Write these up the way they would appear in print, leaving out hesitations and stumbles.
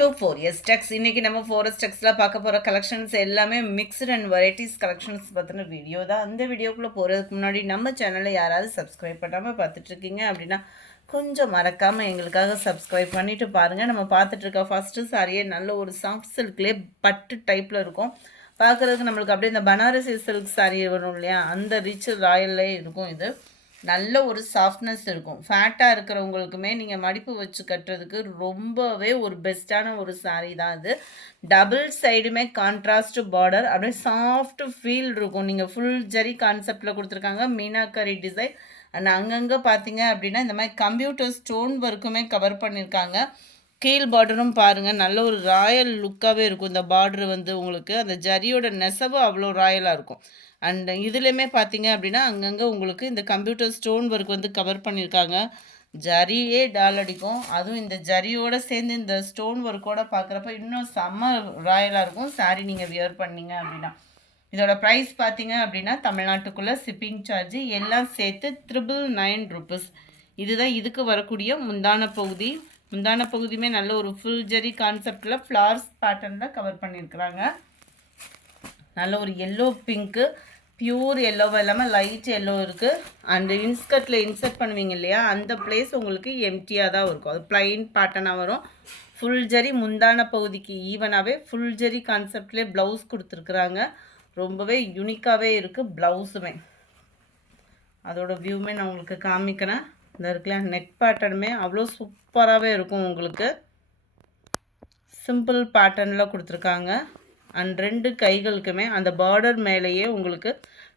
to 4S Tex இன்னைக்கு நம்ம 4S Texல பார்க்க போற கலெக்ஷன்ஸ் எல்லாமே மிக்ஸ்ட் அண்ட் வெரைட்டிஸ் கலெக்ஷன்ஸ் பத்தின வீடியோ தான். அந்த வீடியோக்குள்ள போறதுக்கு முன்னாடி நம்ம சேனலை யாராவது சப்ஸ்கிரைப் பண்ணாம பார்த்துட்டு இருக்கீங்க அப்படின்னா கொஞ்சம் மறக்காம எங்களுக்காக சப்ஸ்கிரைப் பண்ணிட்டு பாருங்க. நம்ம பார்த்துட்டு இருக்க ஃபர்ஸ்ட் சாரியே நல்ல ஒரு சாஃப்ட் சில்க்லேயே பட்டு டைப்ல இருக்கும். பார்க்கறதுக்கு நம்மளுக்கு அப்படியே இந்த பனாரசி சில்க் சாரி வரும் இல்லையா, அந்த ரிச் ராயல்லே இருக்கும். இது நல்ல ஒரு சாஃப்ட்னஸ் இருக்கும். ஃபேட்டாக இருக்கிறவங்களுக்குமே நீங்கள் மடிப்பு வச்சு கட்டுறதுக்கு ரொம்பவே ஒரு பெஸ்ட்டான ஒரு சாரீ தான் இது. டபுள் சைடுமே கான்ட்ராஸ்ட் பார்டர், அப்படியே சாஃப்ட் ஃபீல் இருக்கும். நீங்கள் ஃபுல் ஜரி கான்செப்டில் கொடுத்துருக்காங்க, மீனாக்கரி டிசைன். அண்ட் அங்கங்கே பார்த்தீங்க அப்படின்னா இந்த மாதிரி கம்ப்யூட்டர் ஸ்டோன் ஒர்க்குமே கவர் பண்ணியிருக்காங்க. கீழ் பார்டரும் பாருங்கள், நல்ல ஒரு ராயல் லுக்காகவே இருக்கும். இந்த பார்டர் வந்து உங்களுக்கு அந்த ஜரியோட நெசவு அவ்வளோ ராயலாக இருக்கும். அண்ட் இதுலேயுமே பார்த்தீங்க அப்படின்னா அங்கங்கே உங்களுக்கு இந்த கம்ப்யூட்டர் ஸ்டோன் ஒர்க் வந்து கவர் பண்ணியிருக்காங்க. ஜரியே டால் அடிக்கும். அதுவும் இந்த ஜரியோடு சேர்ந்து இந்த ஸ்டோன் ஒர்க்கோடு பார்க்குறப்ப இன்னும் செம்ம ராயலாக இருக்கும் சாரீ நீங்கள் வியர் பண்ணீங்க அப்படின்னா. இதோட ப்ரைஸ் பார்த்தீங்க அப்படின்னா தமிழ்நாட்டுக்குள்ளே ஷிப்பிங் சார்ஜ் எல்லாம் சேர்த்து 999 rupees. இதுதான் இதுக்கு வரக்கூடிய முந்தான பகுதி. முந்தான பகுதியுமே நல்ல ஒரு ஃபுல் ஜரி கான்செப்டில் ஃப்ளார்ஸ் பேட்டர்னில் கவர் பண்ணியிருக்கிறாங்க. நல்ல ஒரு எல்லோ பிங்க்கு, பியூர் எல்லோவும் இல்லாமல் லைட் எல்லோ இருக்குது. அண்டு இன்ஸ்கர்ட்டில் இன்சர்ட் பண்ணுவீங்க இல்லையா, அந்த பிளேஸ் உங்களுக்கு எம்டியாக தான் இருக்கும். அது பிளைன் பேட்டர்னாக வரும். ஃபுல் ஜரி முந்தான பகுதிக்கு ஈவனாகவே ஃபுல் ஜரி கான்செப்ட்லேயே ப்ளவுஸ் கொடுத்துருக்குறாங்க. ரொம்பவே யூனிக்காகவே இருக்குது ப்ளவுஸுமே. அதோட வியூமே நான் உங்களுக்கு காமிக்கிறேன். இந்த இருக்குல்ல நெக் பேட்டர்னுமே அவ்வளோ சூப்பராகவே இருக்கும். உங்களுக்கு சிம்பிள் பேட்டர்னில் கொடுத்துருக்காங்க. அண்ட் ரெண்டு கைகளுக்குமே அந்த பார்டர் மேலேயே உங்களுக்கு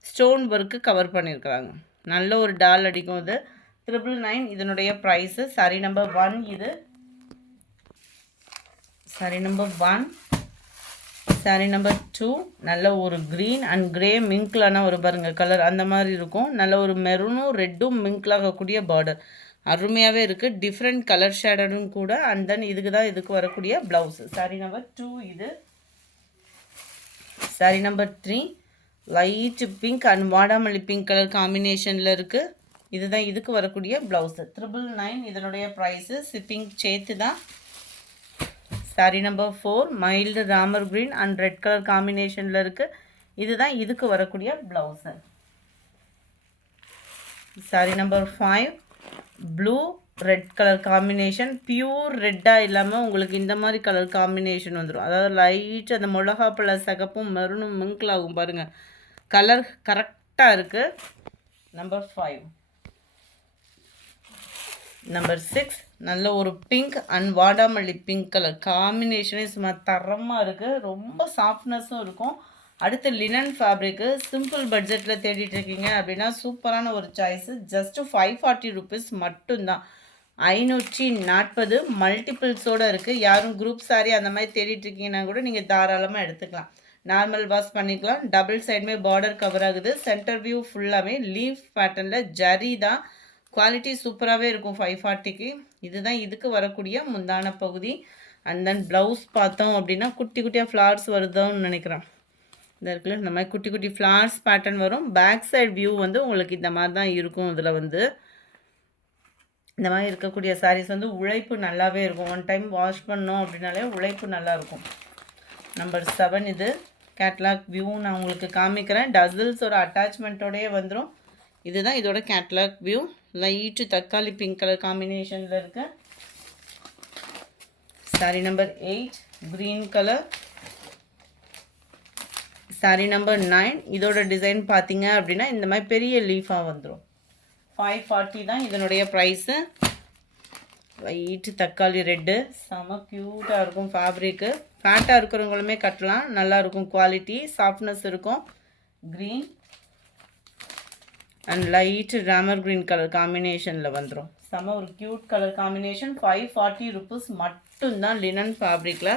ஸ்டோன் ஒர்க்கு கவர் பண்ணியிருக்கிறாங்க. நல்ல ஒரு டால் அடிக்கும். இது 999. இதனுடைய ப்ரைஸு சாரி நம்பர் 1. இது சாரி நம்பர் 1. சாரி நம்பர் 2 நல்ல ஒரு க்ரீன் அண்ட் க்ரே மிங்க்லான ஒரு பாருங்க கலர் அந்த மாதிரி இருக்கும். நல்ல ஒரு மெரூனும் ரெட்டும் மிங்க்லாகக்கூடிய பார்டர் அருமையாகவே இருக்குது. டிஃப்ரெண்ட் கலர் ஷேடடும் கூட. அண்ட் தென் இதுக்கு வரக்கூடிய ப்ளவுஸு சாரி நம்பர் 2. இது sari number 3 light pink and வாடாமல்லி பிங்க் கலர் காம்பினேஷனில் இருக்குது. இதுதான் இதுக்கு வரக்கூடிய ப்ளவுஸு 999. இதனுடைய ப்ரைஸு ஷிப்பிங் சேர்த்து தான். Sari number 4 mild Ramar green and red colour காம்பினேஷனில் இருக்குது. இதுதான் இதுக்கு வரக்கூடிய blouse. Sari number 5 blue red colour combination. Pure ரெட்டாக இல்லாமல் உங்களுக்கு இந்த மாதிரி கலர் காம்பினேஷன் வந்துடும். அதாவது லைட் அந்த மிளகா பழ சகப்பும் மெரூனும் மிங்கிளாகும் பாருங்கள். கலர் கரெக்டாக இருக்குது. நம்பர் 5. நம்பர் 6 நல்ல ஒரு பிங்க் அண்ட் வாடாமல்லி பிங்க் கலர் காம்பினேஷனே சும்மா தரமாக இருக்குது. ரொம்ப சாஃப்ட்னஸும் இருக்கும். அடுத்து லினன் ஃபேப்ரிக்கு சிம்பிள் பட்ஜெட்டில் தேடிட்டு இருக்கீங்க அப்படின்னா சூப்பரான ஒரு சாய்ஸு. ஜஸ்ட்டு 540 rupees மட்டும்தான். 540 மல்டிபிள்ஸோடு இருக்குது. யாரும் குரூப் சாரி அந்த மாதிரி தேடிட்டு இருக்கீங்கன்னா கூட நீங்கள் தாராளமாக எடுத்துக்கலாம். நார்மல் வாஷ் பண்ணிக்கலாம். டபுள் சைடுமே பார்டர் கவர் ஆகுது. சென்டர் வியூ ஃபுல்லாகவே லீஃப் பேட்டர்னில் ஜரி தான். குவாலிட்டி சூப்பராகவே இருக்கும் 540க்கு. இதுதான் இதுக்கு வரக்கூடிய முந்தான பகுதி. அண்ட் தென் ப்ளவுஸ் பார்த்தோம் அப்படின்னா குட்டி குட்டியாக ஃப்ளார்ஸ் வருதோன்னு நினைக்கிறேன். இந்த இருக்குல்ல இந்த மாதிரி குட்டி குட்டி ஃப்ளார்ஸ் பேட்டர்ன் வரும். பேக் சைடு வியூ வந்து உங்களுக்கு இந்த மாதிரி தான் இருக்கும். இதில் வந்து இந்த மாதிரி இருக்கக்கூடிய சாரீஸ் வந்து உழைப்பு நல்லாவே இருக்கும். ஒன் டைம் வாஷ் பண்ணோம் அப்படின்னாலே உழைப்பு நல்லாயிருக்கும். நம்பர் 7 இது கேட்லாக் வியூ நான் உங்களுக்கு காமிக்கிறேன். டசில்ஸோட அட்டாச்மெண்ட்டோடையே வந்துடும். இதுதான் இதோட கேட்லாக் வியூ. லைட்டு தக்காளி பிங்க் கலர் காம்பினேஷனில் இருக்கு. Sorry number 8 green colour. Sorry number 9 இதோட டிசைன் பார்த்தீங்க அப்படின்னா இந்த மாதிரி பெரிய லீஃபாக வந்துடும். 540 தான் இதனுடைய ப்ரைஸு. லைட்டு தக்காளி ரெட்டு செம க்யூட்டாக இருக்கும். ஃபேப்ரிக்கு ஃபேட்டாக இருக்கிறவங்களுமே கட்டலாம். நல்லாயிருக்கும். குவாலிட்டி சாஃப்ட்னஸ் இருக்கும். Green and light Ramar green colour காம்பினேஷனில் வந்துடும். செம்ம ஒரு க்யூட் கலர் காம்பினேஷன். 540 rupees மட்டும்தான் லினன் ஃபேப்ரிக்கில்.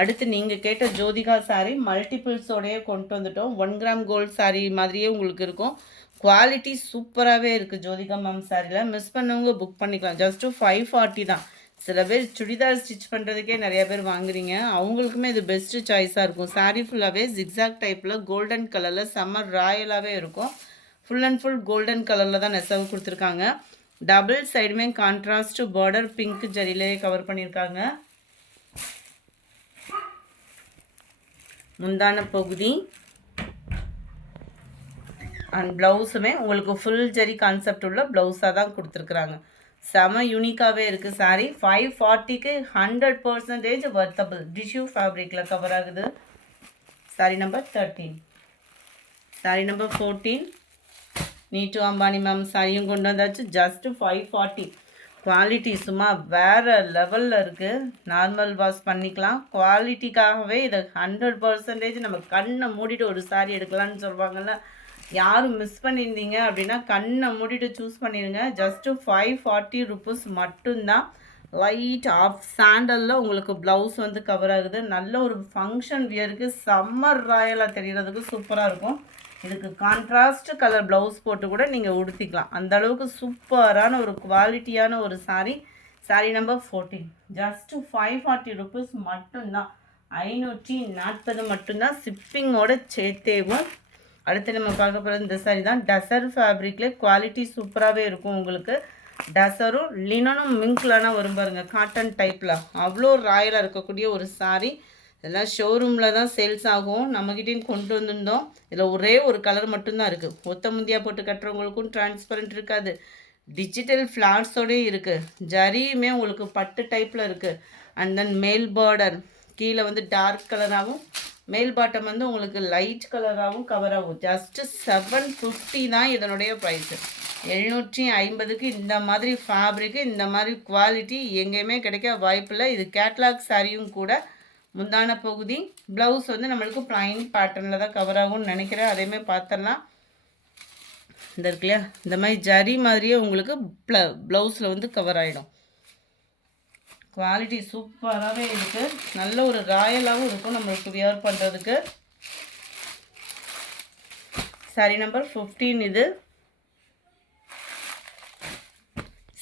அடுத்து நீங்கள் கேட்ட ஜோதிகா சாரீ மல்டிபிள்ஸோடையே கொண்டு வந்துட்டோம். 1 கிராம் கோல்டு சாரீ மாதிரியே உங்களுக்கு இருக்கும். குவாலிட்டி சூப்பராகவே இருக்குது ஜோதிகா மேம் சாரியில். மிஸ் பண்ணவங்க புக் பண்ணிக்கலாம். ஜஸ்ட்டு 540 தான். சில பேர் சுடிதார் ஸ்டிச் பண்ணுறதுக்கே நிறையா பேர் வாங்குறீங்க. அவங்களுக்குமே இது பெஸ்ட்டு சாய்ஸாக இருக்கும். சாரீ ஃபுல்லாகவே ஜிக்ஸாக் டைப்பில் கோல்டன் கலரில் செம்ம ராயலாகவே இருக்கும். ஃபுல் அண்ட் ஃபுல் கோல்டன் கலரில் தான் நெசவு கொடுத்துருக்காங்க. டபுள் சைடுமே கான்ட்ராஸ்ட் பார்டர் பிங்க் ஜரியிலே கவர் பண்ணியிருக்காங்க. முந்தான பகுதி அண்ட் ப்ளவுஸுமே உங்களுக்கு ஃபுல் ஜரி கான்செப்ட் உள்ள ப்ளவுஸாக தான் கொடுத்துருக்குறாங்க. செம யூனிக்காகவே இருக்குது சாரீ. 540க்கு 100% வர்த்தபிள் டிஷ்யூ ஃபேப்ரிக்கில் கவர் ஆகுது. சாரீ நம்பர் 13. சாரீ நம்பர் 14 நீட்டு அம்பானி மேம் சாரியும் கொண்டு வந்தாச்சு. ஜஸ்ட்டு 540. குவாலிட்டி சும்மா வேறு லெவலில் இருக்குது. நார்மல் வாஷ் பண்ணிக்கலாம். குவாலிட்டிக்காகவே இதை 100% நம்ம கண்ணை மூடிட்டு ஒரு சாரீ எடுக்கலான்னு சொல்லுவாங்கள்ல, யாரும் மிஸ் பண்ணியிருந்தீங்க அப்படின்னா கண்ணை மூடிட்டு சூஸ் பண்ணிடுங்க. ஜஸ்ட்டு 540 ருபீஸ் மட்டும்தான். லைட் ஆஃப் சாண்டலில் உங்களுக்கு ப்ளவுஸ் வந்து கவர் ஆகுது. நல்ல ஒரு ஃபங்க்ஷன் வியருக்கு சம்மர் ராயலாக தெரிகிறதுக்கு சூப்பராக இருக்கும். இதுக்கு கான்ட்ராஸ்ட் கலர் ப்ளவுஸ் போட்டு கூட நீங்கள் உடுத்திக்கலாம். அந்த அளவுக்கு சூப்பரான ஒரு குவாலிட்டியான ஒரு sari. Sari number 14. Just 540 rupees மட்டும்தான். 540 மட்டும்தான் ஷிப்பிங்கோட சேர்த்தேவும். அடுத்து நம்ம பார்க்க போகிறது இந்த சாரீ தான். டசர் ஃபேப்ரிக்கில் குவாலிட்டி சூப்பராகவே இருக்கும். உங்களுக்கு டசரும் லினனும் மிங்க்லானா வரும் பாருங்கள், காட்டன் டைப்பில் அவ்வளோ ராயலாக இருக்கக்கூடிய ஒரு சாரீ. இதெல்லாம் ஷோரூமில் தான் சேல்ஸ் ஆகும். நம்மக்கிட்டேயும் கொண்டு வந்திருந்தோம். இதில் ஒரே ஒரு கலர் மட்டும்தான் இருக்குது. ஒத்த முந்தியாக போட்டு கட்டுறவங்களுக்கும் டிரான்ஸ்பரண்ட் இருக்காது. டிஜிட்டல் ஃப்ளாட்ஸோடய இருக்குது. ஜரியுமே உங்களுக்கு பட்டு டைப்பில் இருக்குது. அண்ட் தென் மேல் பார்டர் கீழே வந்து டார்க் கலராகவும், மேல் பாட்டம் வந்து உங்களுக்கு லைட் கலராகவும் கவர் ஆகும். ஜஸ்ட்டு 750 தான் இதனுடைய ப்ரைஸு. 750க்கு இந்த மாதிரி ஃபேப்ரிக்கு, இந்த மாதிரி குவாலிட்டி எங்கேயுமே கிடைக்க வாய்ப்பில்லை. இது கேட்லாக் சாரியும் கூட. முந்தான பகுதி ப்ளவுஸ் வந்து நம்மளுக்கு ப்ளைன் பேட்டர்னில் தான் கவர் ஆகும்னு நினைக்கிறேன். அதேமாதிரி பார்த்துடலாம். இந்த இருக்கு இல்லையா, இந்த மாதிரி ஜரி மாதிரியே உங்களுக்கு ப்ளவுஸில் வந்து கவர் ஆகிடும். குவாலிட்டி சூப்பராகவே இருக்குது. நல்ல ஒரு ராயலாகவும் இருக்கும் நம்மளுக்கு வியர் பண்ணுறதுக்கு. சாரி நம்பர் 15 இது.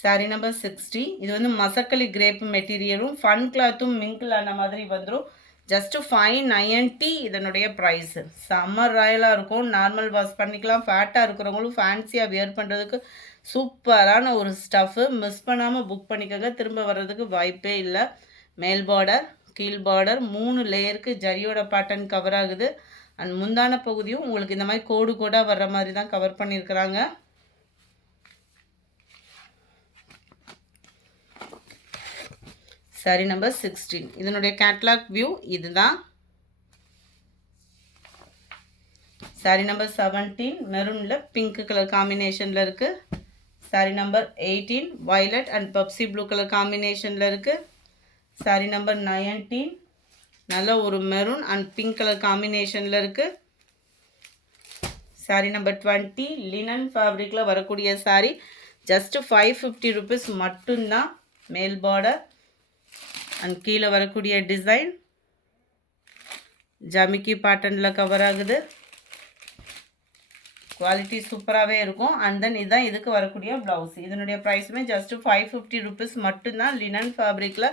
சாரீ நம்பர் 60. இது வந்து மசக்களி கிரேப் மெட்டீரியலும் ஃபன் கிளாத்தும் மிங்கிள் ஆன மாதிரி வந்துடும். ஜஸ்ட்டு 590 இதனுடைய ப்ரைஸு. சம்மர் ராயலாக இருக்கும். நார்மல் வாஷ் பண்ணிக்கலாம். ஃபேட்டாக இருக்கிறவங்களும் ஃபேன்சியாக வியர் பண்ணுறதுக்கு சூப்பரான ஒரு ஸ்டஃப்பு. மிஸ் பண்ணாமல் புக் பண்ணிக்கோங்க. திரும்ப வர்றதுக்கு வாய்ப்பே இல்லை. மேல் பார்டர், கீழ் பார்டர் 3 லேயருக்கு ஜரியோட பேட்டர்ன் கவர் ஆகுது. அண்ட் முந்தான பகுதியும் உங்களுக்கு இந்த மாதிரி கோடு கோடாக வர்ற மாதிரி தான் கவர் பண்ணியிருக்கிறாங்க. Sorry number 16. இதனுடைய கேட்லாக் வியூ இதுதான். சாரி நம்பர் 17 மெரூனில் பிங்க் கலர் காம்பினேஷனில் இருக்குது. Sorry number 18 violet and Pepsi blue colour காம்பினேஷனில் இருக்குது. சாரி நம்பர் 19 நல்ல ஒரு மெரூன் அண்ட் பிங்க் கலர் காம்பினேஷனில் இருக்குது. சாரி நம்பர் 20 லினன் ஃபேப்ரிக்கில் வரக்கூடிய சாரி. ஜஸ்ட்டு 550 ருபீஸ் மட்டும்தான். மேல் பார்டர் அண்ட் கீழே வரக்கூடிய டிசைன் ஜமிக்கி பேட்டர்னில் கவர் ஆகுது. குவாலிட்டி சூப்பராகவே இருக்கும். அண்ட் தென் இதுதான் இதுக்கு வரக்கூடிய ப்ளவுஸ். இதனுடைய ப்ரைஸுமே ஜஸ்ட்டு 550 ருபீஸ் மட்டும்தான். லினன் ஃபேப்ரிக்கில்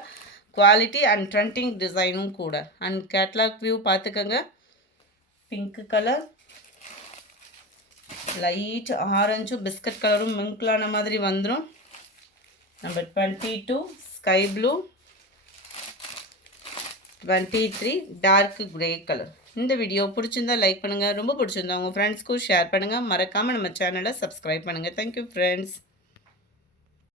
குவாலிட்டி அண்ட் ட்ரெண்டிங் டிசைனும் கூட. அண்ட் கேட்லாக் வியூ பார்த்துக்கோங்க. பிங்க் கலர், லைட் ஆரஞ்சும் பிஸ்கட் கலரும் மிங்க்லான மாதிரி வந்துடும். Number 22 sky blue, 23 dark grey colour. இந்த வீடியோ பிடிச்சிருந்தா லைக் பண்ணுங்கள். ரொம்ப பிடிச்சிருந்தா உங்கள் ஃப்ரெண்ட்ஸ்க்கும் ஷேர் பண்ணுங்கள். மறக்காமல் நம்ம சேனலை சப்ஸ்கிரைப் பண்ணுங்கள். Thank you friends.